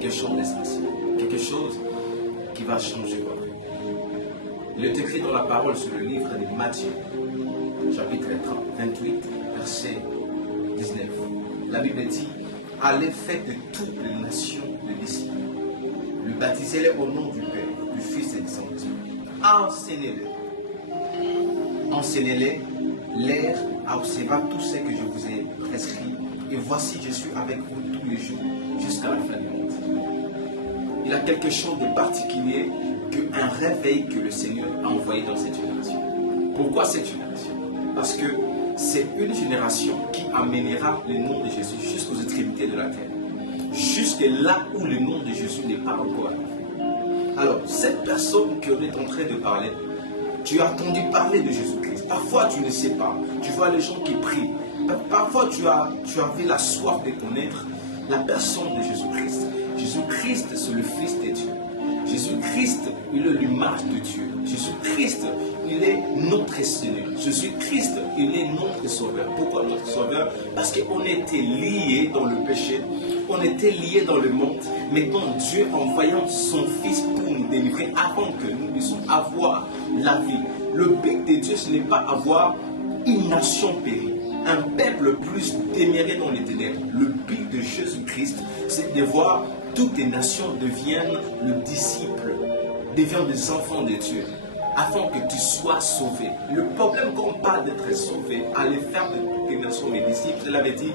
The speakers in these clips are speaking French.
quelque chose d'essentiel, quelque chose qui va changer votre vie. Il est écrit dans la parole sur le livre de Matthieu, chapitre 28, verset 19. La Bible dit, allez faites de toutes les nations de disciples, le baptisez-les au nom du Père, du Fils et du Saint-Esprit. Enseignez-les. Enseignez-les, l'air à observer tout ce que je vous ai prescrit. Et voici, je suis avec vous tous les jours, jusqu'à la fin du monde. Il y a quelque chose de particulier qu'un réveil que le Seigneur a envoyé dans cette génération. Pourquoi cette génération? Parce que c'est une génération qui amènera le nom de Jésus jusqu'aux extrémités de la terre. Jusque là où le nom de Jésus n'est pas encore arrivé. Alors, cette personne qu'on est en train de parler, tu as entendu parler de Jésus-Christ. Parfois, tu ne sais pas. Tu vois les gens qui prient. Parfois, tu avais la soif de connaître la personne de Jésus-Christ. Jésus-Christ, c'est le Fils de Dieu. Jésus-Christ, il est l'image de Dieu. Jésus-Christ, il est notre Seigneur. Jésus-Christ, il est notre Sauveur. Pourquoi notre Sauveur? Parce qu'on était liés dans le péché, on était liés dans le monde, mais quand Dieu, envoyant son Fils pour nous délivrer, avant que nous puissions avoir la vie. Le but de Dieu, ce n'est pas avoir une nation périe, un peuple plus déméré dans les ténèbres. Le but de Jésus-Christ, c'est de voir toutes les nations deviennent le disciple, deviennent des enfants de Dieu, afin que tu sois sauvé. Le problème quand on parle d'être sauvé, aller faire de toutes les nations les disciples, je l'avais dit,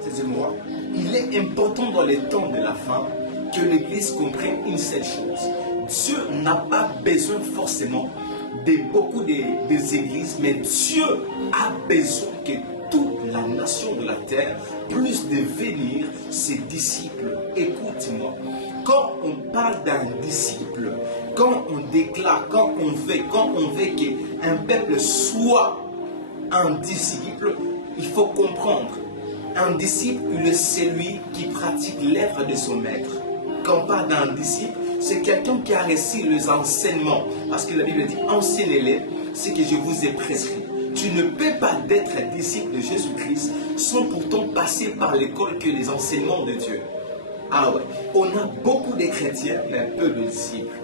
c'est moi. Il est important dans les temps de la fin que l'Église comprenne une seule chose. Dieu n'a pas besoin forcément de beaucoup des églises, mais Dieu a besoin que toute la nation de la terre puisse devenir ses disciples. Écoute-moi, quand on parle d'un disciple, quand on déclare, quand on veut qu'un peuple soit un disciple, il faut comprendre, un disciple, il est celui qui pratique l'œuvre de son maître. Quand on parle d'un disciple, c'est quelqu'un qui a reçu les enseignements. Parce que la Bible dit, enseignez-les ce que je vous ai prescrit. Tu ne peux pas être disciple de Jésus-Christ sans pourtant passer par l'école que les enseignements de Dieu. Ah ouais, on a beaucoup de chrétiens, mais peu de disciples.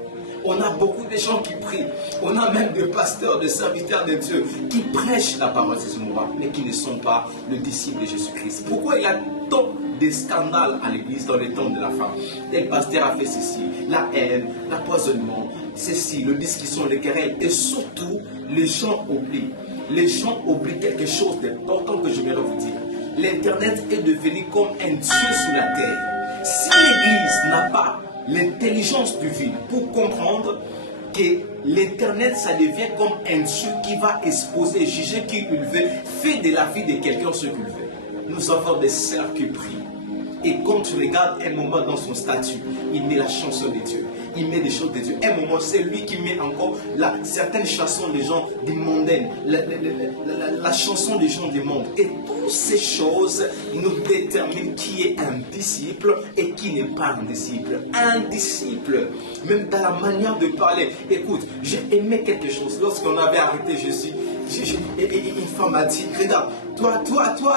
On a beaucoup de gens qui prient. On a même des pasteurs, des serviteurs de Dieu qui prêchent la parole de ce moment, mais qui ne sont pas le disciple de Jésus-Christ. Pourquoi il y a tant de scandales à l'église dans les temps de la fin? Le pasteur a fait ceci, la haine, l'empoisonnement, ceci, le discussion, les querelles, et surtout, les gens oublient. Les gens oublient quelque chose d'important que je vais vous dire. L'Internet est devenu comme un Dieu sur la terre. Si l'Église n'a pas l'intelligence divine pour comprendre que l'Internet, ça devient comme un Dieu qui va exposer, juger qui il veut, faire de la vie de quelqu'un ce qu'il veut. Nous avons des sœurs qui prient. Et quand tu regardes un moment dans son statut, il met la chanson de Dieu. Il met des choses de Dieu. Un moment, c'est lui qui met encore certaines chansons des gens du mondains, la chanson des gens du monde. Et toutes ces choses nous déterminent qui est un disciple et qui n'est pas un disciple. Un disciple, même dans la manière de parler. Écoute, j'ai aimé quelque chose. Lorsqu'on avait arrêté Jésus, une femme m'a dit, regarde, toi,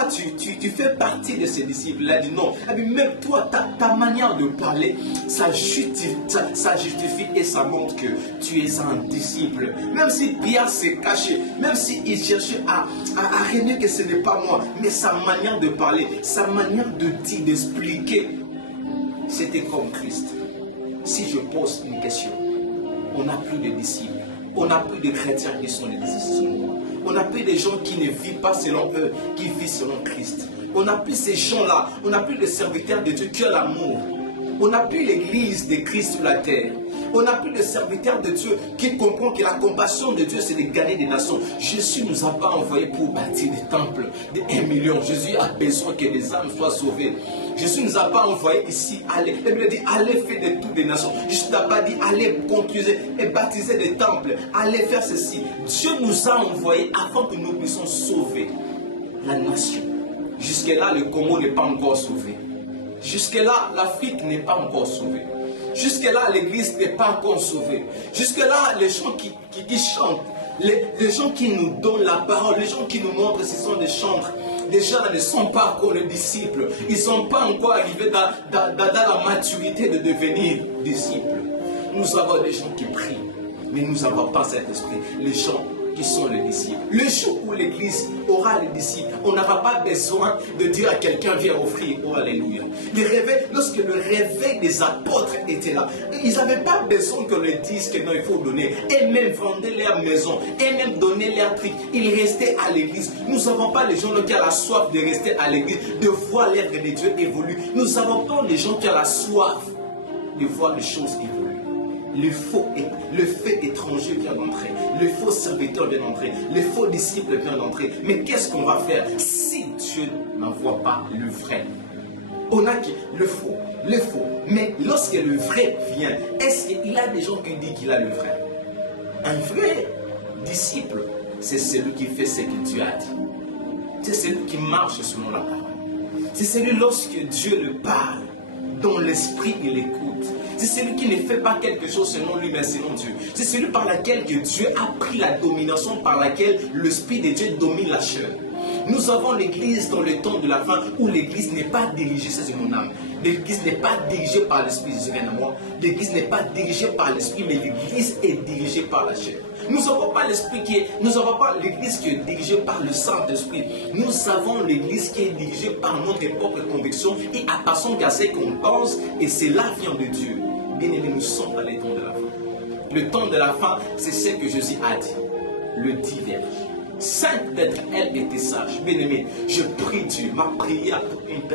tu fais partie de ces disciples. Elle a dit non. Mais même toi, ta manière de parler, ça justifie et ça montre que tu es un disciple. Même si Pierre s'est caché, même s'il cherchait à renier que ce n'est pas moi, mais sa manière de parler, sa manière de dire, d'expliquer, c'était comme Christ. Si je pose une question, on n'a plus de disciples. On n'a plus de chrétiens qui sont des disciples. On n'a plus de gens qui ne vivent pas selon eux, qui vivent selon Christ. On n'a plus ces gens-là. On n'a plus de serviteurs de Dieu qui ont l'amour. On n'a plus l'église de Christ sur la terre. On n'a plus de serviteurs de Dieu qui comprennent que la compassion de Dieu, c'est de gagner des nations. Jésus ne nous a pas envoyés pour bâtir des temples de 1 million. Jésus a besoin que les âmes soient sauvées. Jésus ne nous a pas envoyés ici. Allez, la Bible dit, allez faire de toutes les nations. Jésus n'a pas dit, allez construire et baptiser des temples. Allez faire ceci. Dieu nous a envoyés afin que nous puissions sauver la nation. Jusque-là, le Congo n'est pas encore sauvé. Jusque-là, l'Afrique n'est pas encore sauvée. Jusque-là, l'église n'est pas encore sauvée. Jusque-là, les gens qui chantent, les gens qui nous donnent la parole, les gens qui nous montrent, ce sont des chantres. des gens ne sont pas encore les disciples. Ils ne sont pas encore arrivés dans la maturité de devenir disciples. Nous avons des gens qui prient, mais nous n'avons pas cet esprit. Les gens qui sont les disciples. Le jour où l'Église aura les disciples, on n'aura pas besoin de dire à quelqu'un viens offrir. Oh alléluia. Lorsque le réveil des apôtres était là, ils n'avaient pas besoin qu'on leur dise que non, il faut donner. Et même vendaient leur maison, et même donner leur truc. Ils restaient à l'Église. Nous n'avons pas les gens qui ont la soif de rester à l'Église, de voir l'œuvre de Dieu évoluer. Nous n'avons pas les gens qui ont la soif de voir les choses évoluer. Le fait étranger vient d'entrer, le faux serviteur vient d'entrer, le faux disciple vient d'entrer. Mais qu'est-ce qu'on va faire si Dieu n'envoie pas le vrai? On a le faux. Mais lorsque le vrai vient, est-ce qu'il a des gens qui disent qu'il a le vrai? Un vrai disciple, c'est celui qui fait ce que Dieu a dit. C'est celui qui marche selon la parole. C'est celui lorsque Dieu le parle, dont l'esprit il écoute. C'est celui qui ne fait pas quelque chose selon lui, mais selon Dieu. C'est celui par lequel Dieu a pris la domination, par laquelle l'Esprit de Dieu domine la chair. Nous avons l'Église dans le temps de la fin où l'Église n'est pas dirigée, c'est mon âme. L'Église n'est pas dirigée par l'Esprit, je viens à moi. L'Église n'est pas dirigée par l'Esprit, mais l'Église est dirigée par la chair. Nous n'avons pas l'Église qui est dirigée par le Saint-Esprit. Nous avons l'Église qui est dirigée par notre propre conviction et à façon qu'à ce qu'on pense, et cela vient de Dieu. Bien aimés, nous sommes dans le temps de la fin. Le temps de la fin, c'est ce que Jésus a dit. Le diverge. 5 d'être elle était sage. Bien aimé, je prie Dieu, ma prière pour une personne.